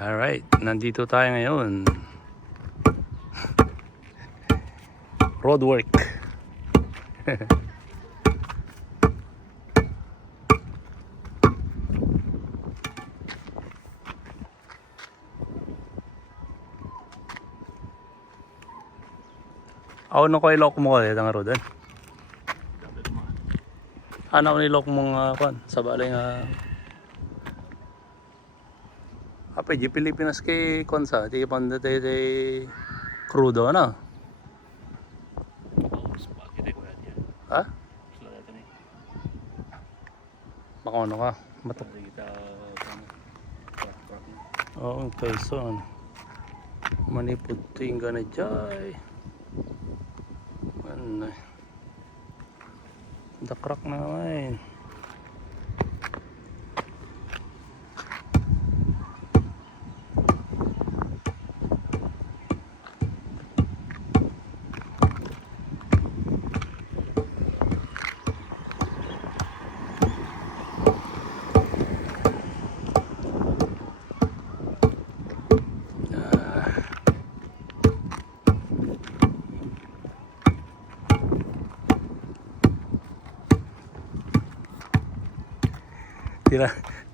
Alright, nandito tayo ngayon. Road work. Ako nung ko ilok mo kaya nga road. Ano ko nilok mong sa balay nga apa di Pilipinas kay konsa di panda tay crudo na. Ha? Makono ka. Matok. Oo, Quezon. Manipod tingga na jay. Ano? Dakrak na naman.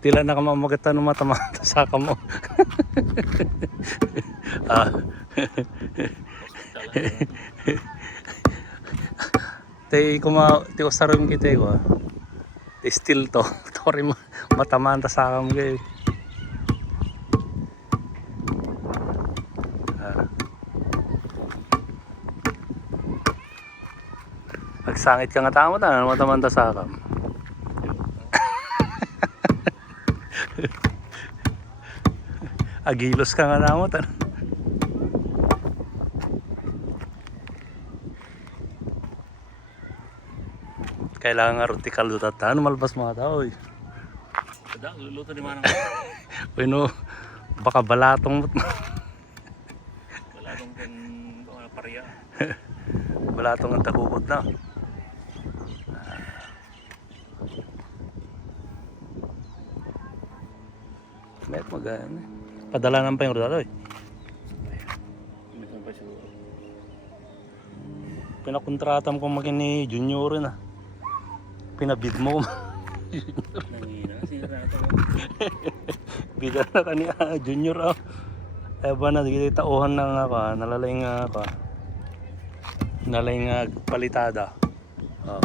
Tila nakamamagatan ng mata-mata sa kamo. Tay ti usarum kita ko. Tay still to. Tori mata-mata sa kamo gay. Pagsangit ka nga tamo ta, mata-mata sa kamo. Agilos ka nga namot. Kailangan nga rutikal doon at malbas mga tao. Luluto di manang. Uy no, baka balatong. Balatong kan pariya. Balatong ang takukot na. Met magana. Padala ng pa yung rodado eh. Pinakontratam ko maging ni Junior na. Pinabid mo. Bida na kaniya Junior ah. Eba na digit tauhan ng nalalayng nalalayng palitada. Oh.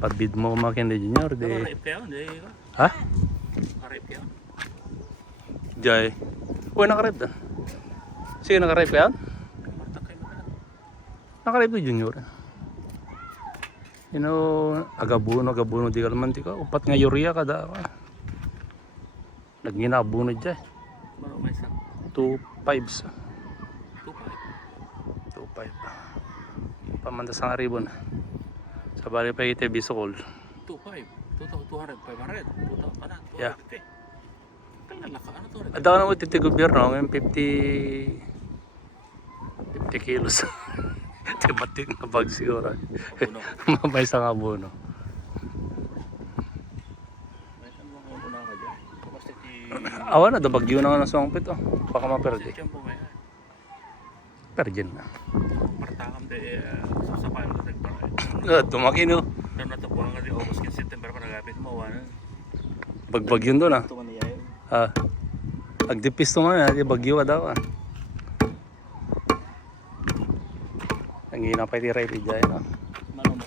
Pabid mo makin de Junior de. Ha? Karip yan. Jay. Uy, nakarip dan. Sige, nakarip yan? Nakarip de Junior. You know, agabuno di kalman ti ka. Upat nga urea kada. Naginabuno dyan. 2.5 sa. 2.5. Pamanda sa nga ribon. Sa bali pa ite bisokol. 2.5, 200, 500, 2,000, Yeah. 250. Kalalaka, ano to? Ada na mo titi gobyerno ng 50 kilos. Tematik na bag siguro. Mamay sa nga bono. May saan mo kung una ka dyan? Basta ti... Awan na, bagyo na nga ng songpit oh. Baka maperde. Diyan po may Pergin na. partakam de sasapayan ko sa parang. Tumakin oh. Pero natapuan ka di August 15 September pa nagapit mo. Bagbag yun doon ah. Ito man niya yun. Agdipis to man, di bagyo ka daw ah. Ang ginapay ti right dyan ah. Mano mo?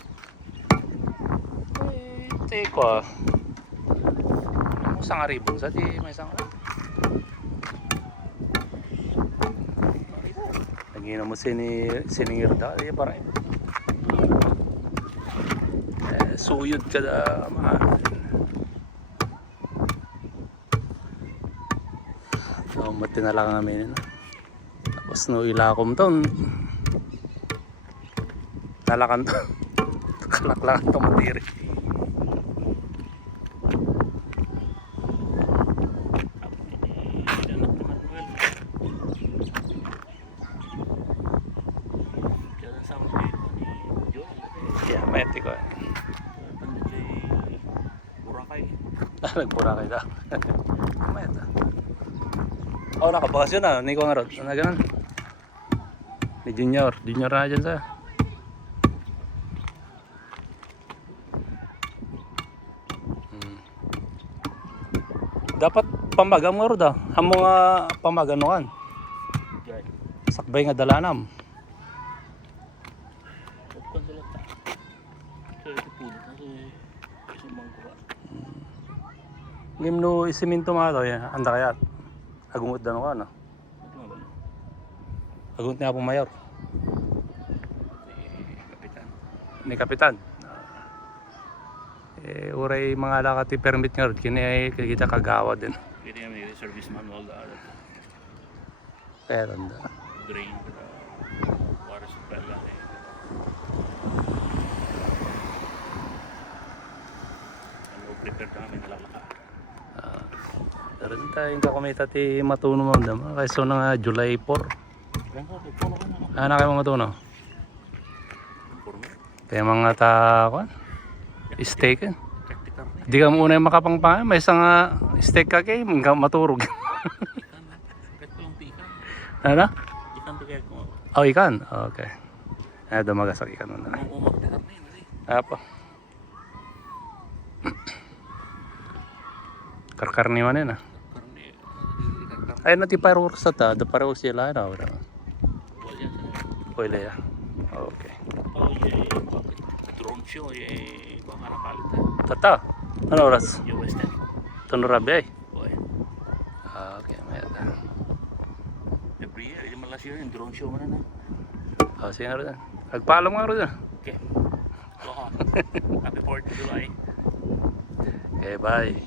Teko ah. Isang aribong sa di may isang Nagina mo siningir da di parang suyod ka da so mati na lang namin tapos no ilakom to nalakan to kalaklakan to matiri Metiko. Panjay Boracay. Nagburakay daw. Meta. Oh, nakabakasyon na. Hindi ko nga ron. Ano ganun? Ni Junior. Junior na dyan sa. Dapat pamagam nga ron daw. Ang mga pamagam no kan. Jay. Sakbay nga dalanam. Huwag sila ta. Kaya ito puno na sa mangkura. Ngim no isiminto mga daw. Anda kaya. Agungot daw no kan. Ano ba? Agungot niya pong mayor. Si Kapitan. Ni Kapitan. Uray mga lakati permit nga ron. Kini ay kita kagawa din. Pwede nga may service manual da. Kaya randa. Drain. Water supply lang eh. Ano prepare kami nalalaka. Rin tayong kakumita ti matuno mo dama. Kaysa na nga July 4. Kaya nga, follow ko na. Ano kayo mga matuno? Informe. Kaya mga takuan. Steak yan. Practical na. Di ka muna yung makapangpangan. May isang steak ka kayo. Hanggang maturog. Ikan. Kahit ko yung tikan. Ano? Ikan to kaya ko. Oh, ikan. Okay. Dumagasak ikan muna. Ang umak na karne. Apa? Karkarni man yan ah. Karne. Ay, nati paro sa ta. Da paro sila na. Wala yan sa Pwede ya. Okay. oh, drone show, kung ano kalit. Tata. Ano oras? US 10. Tunurabi ay. Boy. Okay, may ata. Every year, yung last year, yung drone show mo na na. Sige nga rin. Agpaalam nga rin. Okay. Go on. Happy 4th of July. Okay, bye.